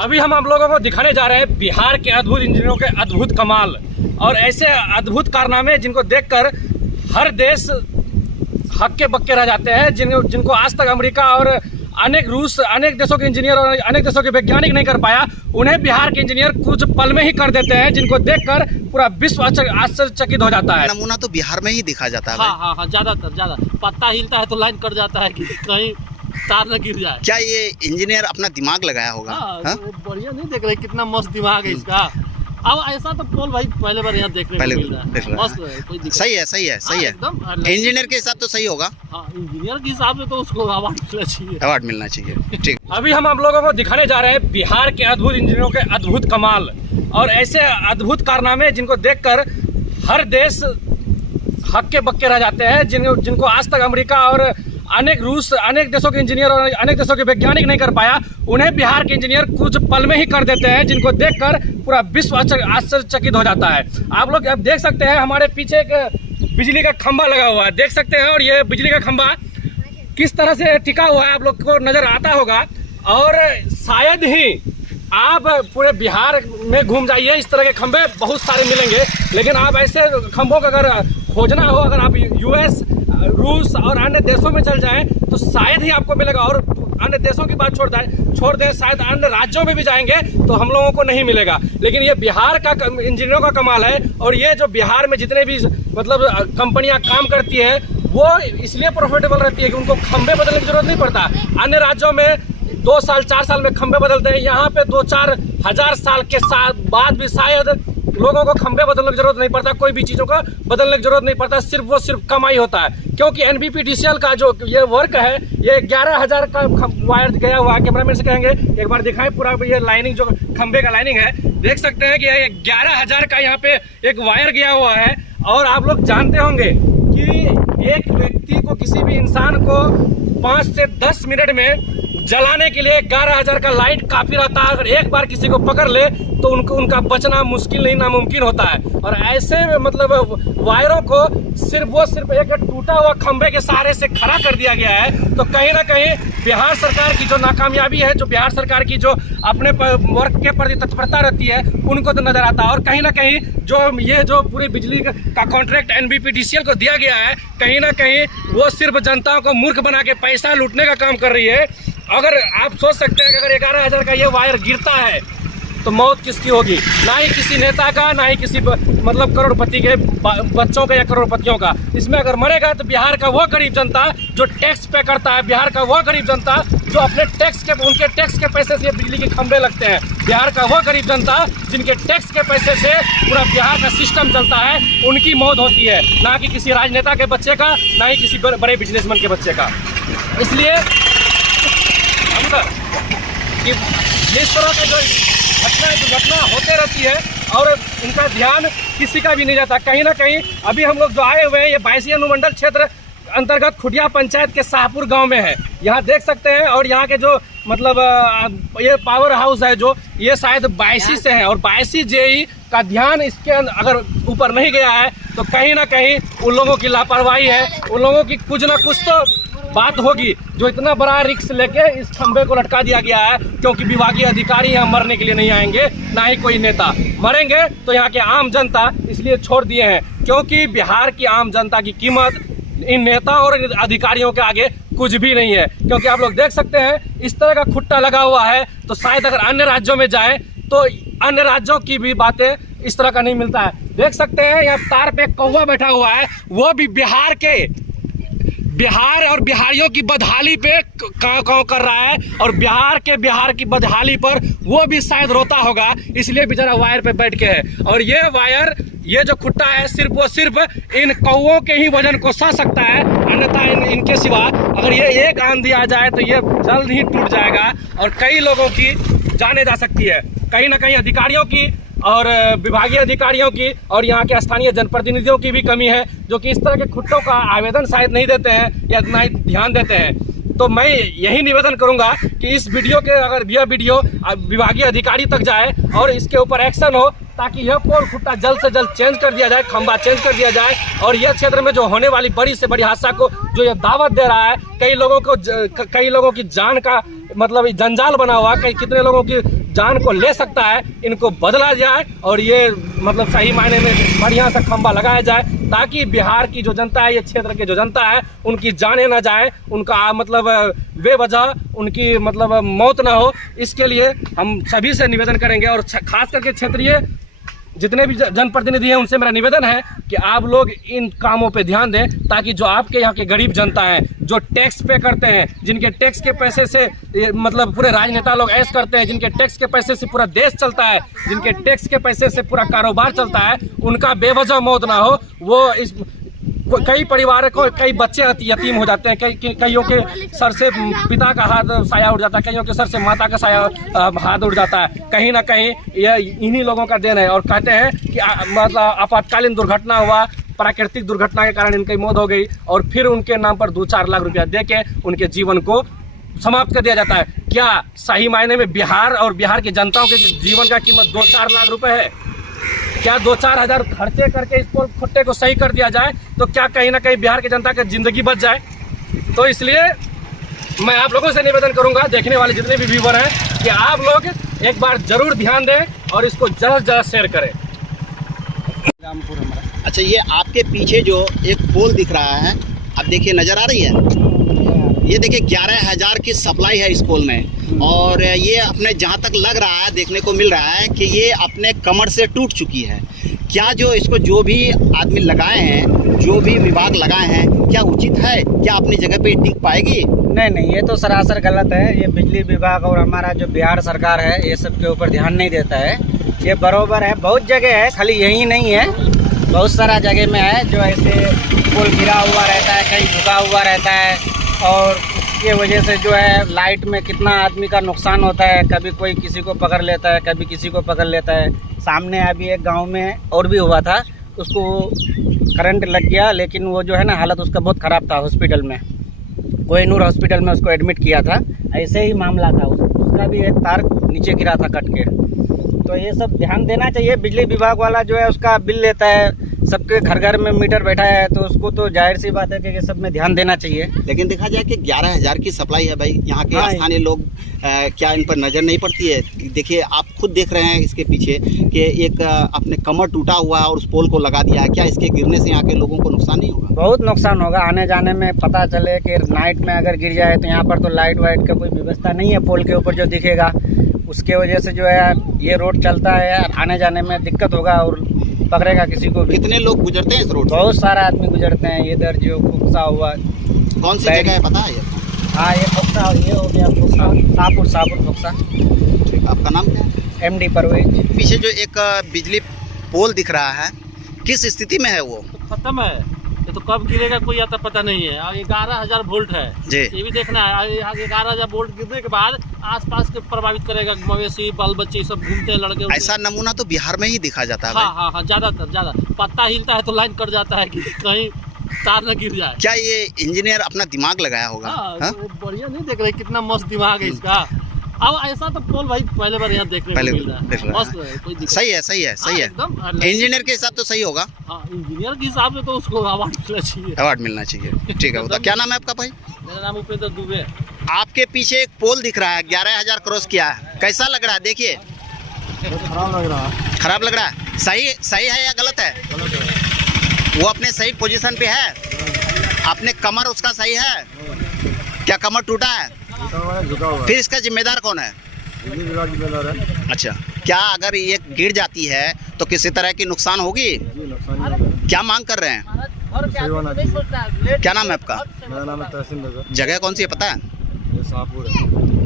अभी हम आप लोगों को दिखाने जा रहे हैं बिहार के अद्भुत इंजीनियरों के अद्भुत कमाल और ऐसे अद्भुत कारनामे जिनको देखकर हर देश हक्के बक्के रह जाते हैं, जिनको आज तक अमेरिका और अनेक देशों के इंजीनियर और अनेक देशों के वैज्ञानिक नहीं कर पाया, उन्हें बिहार के इंजीनियर कुछ पल में ही कर देते हैं, जिनको देखकर पूरा विश्व आश्चर्यचकित हो जाता है। नमूना तो बिहार में ही दिखा जाता है। हाँ, ज्यादा पत्ता हिलता है तो लाइन कट जाता है कि कहीं तार न गिर जाए। क्या ये इंजीनियर अपना दिमाग लगाया होगा? बढ़िया नहीं देख रहे कितना मस्त दिमाग है इसका। अब ऐसा तो बोल भाई पहले बार यहाँ देखने को मिल रहा है। मस्त है, कोई दिक्कत सही है एकदम। इंजीनियर के हिसाब तो सही होगा। हाँ, इंजीनियर के हिसाब से तो उसको अवार्ड मिलना चाहिए। ठीक। अभी हम आप लोगों को दिखाने जा रहे हैं बिहार के अद्भुत इंजीनियरों के अद्भुत कमाल और ऐसे अद्भुत कारनामे जिनको देखकर हर देश हक्के बक्के रह जाते हैं, जिनको आज तक अमेरिका और अनेक देशों के इंजीनियर और अनेक देशों के वैज्ञानिक नहीं कर पाया, उन्हें बिहार के इंजीनियर कुछ पल में ही कर देते हैं, जिनको देखकर पूरा विश्व आश्चर्यचकित हो जाता है। आप लोग अब देख सकते हैं हमारे पीछे एक बिजली का खंभा लगा हुआ है, देख सकते हैं, और ये बिजली का खंभा किस तरह से टिका हुआ है आप लोग को नजर आता होगा। और शायद ही आप पूरे बिहार में घूम जाइए, इस तरह के खंभे बहुत सारे मिलेंगे, लेकिन आप ऐसे खंभों का अगर खोजना हो, अगर आप यूएस, रूस और अन्य देशों में चल जाएं तो शायद ही आपको मिलेगा। और अन्य देशों की बात छोड़ दें, शायद अन्य राज्यों में भी जाएंगे तो हम लोगों को नहीं मिलेगा। लेकिन ये बिहार का इंजीनियरों का कमाल है। और ये जो बिहार में जितने भी मतलब कंपनियां काम करती है वो इसलिए प्रॉफिटेबल रहती है कि उनको खंभे बदलने की जरूरत नहीं पड़ता। अन्य राज्यों में 2 साल 4 साल में खंभे बदलते हैं, यहाँ पे 2-4 हजार साल के बाद भी शायद लोगों को खंभे बदलने की जरूरत नहीं पड़ता, कोई भी चीज़ों का बदलने की जरूरत नहीं पड़ता, सिर्फ कमाई होता है। क्योंकि NBPDCL का जो ये वर्क है, ये 11,000 का वायर गया हुआ है। कैमरामैन से कहेंगे एक बार दिखाएं पूरा ये लाइनिंग, जो खंभे का लाइनिंग है, देख सकते हैं कि ये 11,000 का यहाँ पे एक वायर गया हुआ है। और आप लोग जानते होंगे कि एक व्यक्ति को, किसी भी इंसान को 5 से 10 मिनट में जलाने के लिए 11,000 का लाइट काफी रहता है। अगर एक बार किसी को पकड़ ले तो उनका बचना मुश्किल नहीं, नामुमकिन होता है। और ऐसे मतलब वायरों को सिर्फ एक टूटा हुआ खंभे के सहारे से खड़ा कर दिया गया है। तो कहीं ना कहीं बिहार सरकार की जो नाकामयाबी है, जो बिहार सरकार की जो अपने वर्क के प्रति तत्परता रहती है, उनको तो नजर आता है। और कहीं ना कहीं जो पूरी बिजली का कॉन्ट्रैक्ट NBPDCL को दिया गया है, कहीं ना कहीं वो सिर्फ जनता को मूर्ख बना के पैसा लूटने का काम कर रही है। अगर आप सोच सकते हैं कि अगर 11,000 का ये वायर गिरता है तो मौत किसकी होगी? ना ही किसी नेता का, ना ही किसी मतलब करोड़पति के बच्चों का या करोड़पतियों का। इसमें अगर मरेगा तो बिहार का वो गरीब जनता जो टैक्स पे करता है, बिहार का वो गरीब जनता जो अपने उनके टैक्स के पैसे से बिजली के खंभे लगते हैं, बिहार का वो गरीब जनता जिनके टैक्स के पैसे से पूरा बिहार का सिस्टम चलता है, उनकी मौत होती है, ना कि किसी राजनेता के बच्चे का, ना ही किसी बड़े बिजनेसमैन के बच्चे का। इसलिए कि इस तरह का जो दुर्घटना होते रहती है और इनका ध्यान किसी का भी नहीं जाता। कहीं ना कहीं अभी हम लोग जो आए हुए हैं, ये 22 अनुमंडल क्षेत्र अंतर्गत खुटिया पंचायत के शाहपुर गांव में है। यहाँ देख सकते हैं, और यहाँ के जो मतलब ये पावर हाउस है, जो ये शायद 22 से है, और 22 JE का ध्यान इसके अगर ऊपर नहीं गया है तो कहीं ना कहीं उन लोगों की लापरवाही है, उन लोगों की कुछ ना कुछ तो बात होगी, जो इतना बड़ा रिस्क लेके इस खंभे को लटका दिया गया है। क्योंकि विभागीय अधिकारी यहाँ मरने के लिए नहीं आएंगे, ना ही कोई नेता मरेंगे, तो यहाँ के आम जनता इसलिए छोड़ दिए हैं, क्योंकि बिहार की आम जनता की कीमत इन नेता और अधिकारियों के आगे कुछ भी नहीं है। क्योंकि आप लोग देख सकते हैं इस तरह का खुट्टा लगा हुआ है, तो शायद अगर अन्य राज्यों में जाए तो अन्य राज्यों की भी बातें इस तरह का नहीं मिलता है। देख सकते हैं यहाँ तार पे कौवा बैठा हुआ है, वो भी बिहार और बिहारियों की बदहाली पे काँव कर रहा है, और बिहार की बदहाली पर वो भी शायद रोता होगा, इसलिए बेचारा वायर पे बैठ के है। और ये वायर, ये जो खुट्टा है, सिर्फ इन कौवों के ही वजन को सह सकता है, अन्यथा इनके सिवा अगर ये एक आंधी आ जाए तो ये जल्द ही टूट जाएगा और कई लोगों की जाने जा सकती है। कहीं ना कहीं अधिकारियों की और विभागीय अधिकारियों की और यहाँ के स्थानीय जनप्रतिनिधियों की भी कमी है, जो कि इस तरह के खुट्टों का आवेदन शायद नहीं देते हैं या ना ही ध्यान देते हैं। तो मैं यही निवेदन करूंगा कि इस वीडियो के, अगर यह वीडियो विभागीय अधिकारी तक जाए और इसके ऊपर एक्शन हो, ताकि यह पोल खुट्टा जल्द से जल्द चेंज कर दिया जाए, खंभा चेंज कर दिया जाए। और यह क्षेत्र में जो होने वाली बड़ी से बड़ी हादसा को जो यह दावत दे रहा है, कई लोगों की जान का मतलब जंजाल बना हुआ है, कितने लोगों की जान को ले सकता है, इनको बदला जाए और ये मतलब सही मायने में बढ़िया सा खंभा लगाया जाए, ताकि बिहार की जो जनता है, ये क्षेत्र की जो जनता है, उनकी जाने ना जाए, उनका मतलब बेवजह उनकी मतलब मौत ना हो। इसके लिए हम सभी से निवेदन करेंगे और खास करके क्षेत्रीय जितने भी जनप्रतिनिधि हैं उनसे मेरा निवेदन है कि आप लोग इन कामों पे ध्यान दें, ताकि जो आपके यहाँ के गरीब जनता है, जो टैक्स पे करते हैं, जिनके टैक्स के पैसे से मतलब पूरे राजनेता लोग ऐश करते हैं, जिनके टैक्स के पैसे से पूरा देश चलता है, जिनके टैक्स के पैसे से पूरा कारोबार चलता है, उनका बेवजह मौत ना हो। वो इस कई परिवार को कई बच्चे यतीम हो जाते हैं, कईयों के सर से पिता का हाथ साया उड़ जाता है, कईयों के सर से माता का साया हाथ उड़ जाता है। कहीं ना कहीं यह इन्हीं लोगों का देन है। और कहते हैं कि मतलब आपातकालीन दुर्घटना हुआ, प्राकृतिक दुर्घटना के कारण इनकी मौत हो गई और फिर उनके नाम पर 2-4 लाख रुपया दे के उनके जीवन को समाप्त कर दिया जाता है। क्या सही मायने में बिहार और बिहार की जनताओं के जीवन का कीमत 2-4 लाख रुपए है? क्या 2-4 हज़ार खर्चे करके इस खुट्टे को सही कर दिया जाए तो क्या कहीं ना कहीं बिहार की जनता की जिंदगी बच जाए? तो इसलिए मैं आप लोगों से निवेदन करूंगा, देखने वाले जितने भी व्यूवर हैं, कि आप लोग एक बार जरूर ध्यान दें और इसको जल्द से जल्द शेयर करें। अच्छा, ये आपके पीछे जो एक पोल दिख रहा है, अब देखिए नज़र आ रही है, ये देखिए 11,000 की सप्लाई है इस पोल में। और ये अपने जहाँ तक लग रहा है, देखने को मिल रहा है कि ये अपने कमर से टूट चुकी है। क्या जो इसको जो भी आदमी लगाए हैं, जो भी विभाग लगाए हैं, क्या उचित है? क्या अपनी जगह पे टिक पाएगी? नहीं, ये तो सरासर गलत है। ये बिजली विभाग और हमारा जो बिहार सरकार है, ये सब के ऊपर ध्यान नहीं देता है। ये बरोबर है, बहुत जगह है, खाली यही नहीं है, बहुत सारा जगह में है जो ऐसे पोल गिरा हुआ रहता है, कहीं झुका हुआ रहता है और उसके वजह से जो है लाइट में कितना आदमी का नुकसान होता है। कभी कोई किसी को पकड़ लेता है, कभी किसी को पकड़ लेता है। सामने अभी एक गांव में और भी हुआ था, उसको करंट लग गया, लेकिन वो जो है ना हालत उसका बहुत ख़राब था। हॉस्पिटल में, कोहिनूर हॉस्पिटल में उसको एडमिट किया था। ऐसे ही मामला था, उसका भी एक तार नीचे गिरा था कट के। तो ये सब ध्यान देना चाहिए। बिजली विभाग वाला जो है उसका बिल लेता है, सबके घर घर में मीटर बैठा है, तो उसको तो जाहिर सी बात है कि ये सब में ध्यान देना चाहिए। लेकिन देखा जाए कि 11,000 की सप्लाई है भाई, यहाँ के स्थानीय लोग क्या इन पर नज़र नहीं पड़ती है? देखिए, आप खुद देख रहे हैं इसके पीछे कि एक अपने कमर टूटा हुआ है और उस पोल को लगा दिया है। क्या इसके गिरने से यहाँ के लोगों को नुकसान नहीं होगा? बहुत नुकसान होगा। आने जाने में पता चले कि नाइट में अगर गिर जाए तो यहाँ पर तो लाइट वाइट का कोई व्यवस्था नहीं है, पोल के ऊपर जो दिखेगा उसके वजह से जो है ये रोड चलता है, आने जाने में दिक्कत होगा और पकड़ेगा किसी को भी। कितने लोग गुजरते हैं इस रोड से? बहुत सारा आदमी गुजरते हैं। इधर जो खोखसा हुआ, कौन सी जगह है पता है ये? हाँ, ये खोखसा, ये हो गया खोखसा, सापुर खोखसा। आपका नाम क्या है? MD परवेज। पीछे जो एक बिजली पोल दिख रहा है, किस स्थिति में है वो? तो खत्म है, ये तो कब गिरेगा कोई आता पता नहीं है। 11,000 वोल्ट है जी। ये भी देखना है। 11,000 वोल्ट गिरने के बाद आसपास के प्रभावित करेगा, मवेशी बाल बच्चे सब घूमते हैं, लड़के। ऐसा नमूना तो बिहार में ही दिखा जाता है हाँ हाँ हाँ, ज्यादा पत्ता हिलता है तो लाइन कट जाता है कि कहीं तार न गिर जाए। क्या ये इंजीनियर अपना दिमाग लगाया होगा? हाँ, बढ़िया नहीं देख रहे कितना मस्त दिमाग है इसका। अब ऐसा तो पोल भाई पहले बार यहाँ देखने को मिल रहा है। मस्त है, कोई दिक्कत सही है, सही है, सही है। एकदम इंजीनियर के हिसाब तो सही होगा। हाँ, इंजीनियर के हिसाब से तो उसको अवार्ड मिलना चाहिए। अवार्ड मिलना चाहिए। ठीक है, क्या नाम है आपका भाई? मेरा नाम उपेंद्र दुबे। आपके पीछे एक पोल दिख रहा है, 11,000 क्रॉस किया है, कैसा लग रहा है? देखिए, खराब लग रहा है। खराब लग रहा है। सही है या गलत है? वो अपने सही पोजीशन पे है? अपने कमर उसका सही है? क्या कमर टूटा है? फिर इसका जिम्मेदार कौन है? अच्छा, क्या अगर ये गिर जाती है तो किसी तरह की नुकसान होगी? क्या मांग कर रहे हैं? क्या नाम है आपका? मेरा नाम है तहसीन नगर। जगह कौन सी है पता है? ये शाहपुर है।